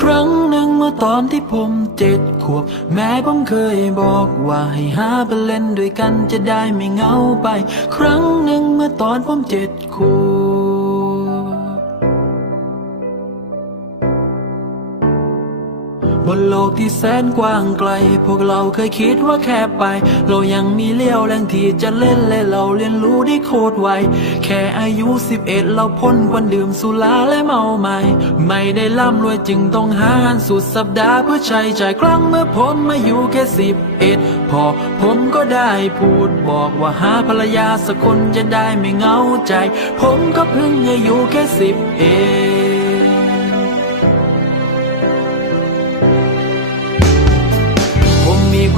ครั้งหนึ่งเมื่อตอนที่ผมเจ็ดขวบ แม่ผมเคยบอกว่าให้หาไปเล่นด้วยกันจะได้ไม่เหงาไป ครั้งหนึ่งเมื่อตอนผมเจ็ดขวบ บนโลกที่แสนกว้างไกล พวกเราเคยคิดว่าแค่ไป เรายังมีเลี้ยวแรงที่จะเล่นและเราเรียนรู้ได้โคตรไว แค่อายุ 11 เราพ้นควันดื่มสุราและเมาใหม่ ไม่ได้ร่ำรวยจึงต้องหางานสุดสัปดาห์เพื่อใช้จ่ายครั้งเมื่อผมมาอยู่แค่11พอผมก็ได้พูดบอกว่าหาภรรยาสักคนจะได้ไม่เหงาใจ ผมก็เพิ่งอายุแค่11ผมมี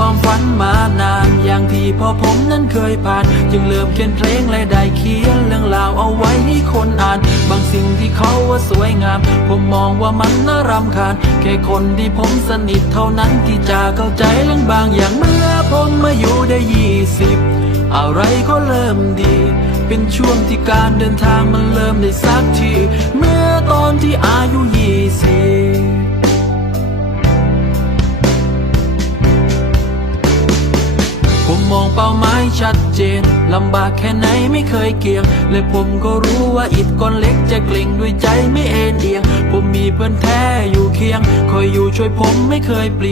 ความฝันมานาน อย่างที่พ่อผมนั้นเคยผ่าน จึงเริ่มเขียนเพลงและได้เขียนเรื่องราวเอาไว้ให้คนอ่าน บางสิ่งที่เขาว่าสวยงาม ผมมองว่ามันน่ารำคาญ แค่คนที่ผมสนิทเท่านั้นที่จะเข้าใจเรื่องบางอย่างเมื่อผมมาอยู่ได้ยี่สิบอะไรก็เริ่มดี เป็นช่วงที่การเดินทางมันเริ่มได้ ผมมองเป้าหมายชัดเจน ลำบากแค่ไหนไม่เคยเกี่ยง และผมก็รู้ว่าอิดก้อนเล็กจะเกล่งด้วยใจไม่เอ็นเอียง ผมมีเพื่อนแท้อยู่เคียง คอยอยู่ช่วยผมไม่เคยเปลี่ยน